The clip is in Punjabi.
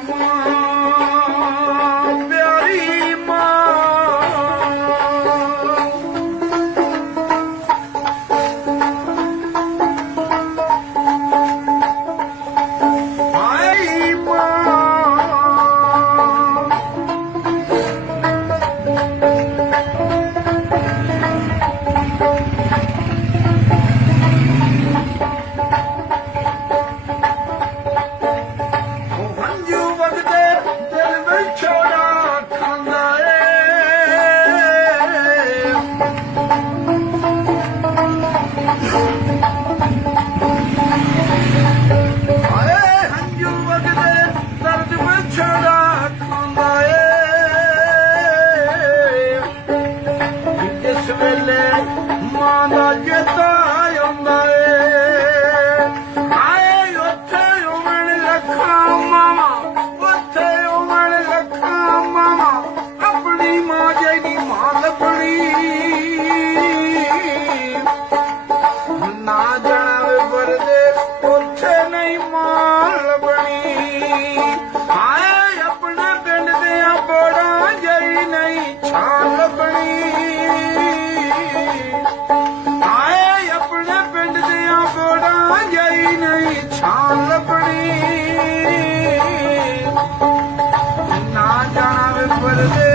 好 ਕਬਰ ਦੇ ਨਹੀਂ ਮਾਲ ਬਣੀ। ਆਏ ਆਪਣੇ ਪਿੰਡ ਦੇ ਬੜਾ ਜਈ ਨਹੀਂ ਛਾਲ ਬਣੀ। ਆਏ ਆਪਣੇ ਪਿੰਡ ਦੇ ਬੜਾ ਜਈ ਨਹੀਂ ਛਾਲ ਬਣੀ। ਨਾ ਜਾਣਾ ਵਿਪਰ ਦੇ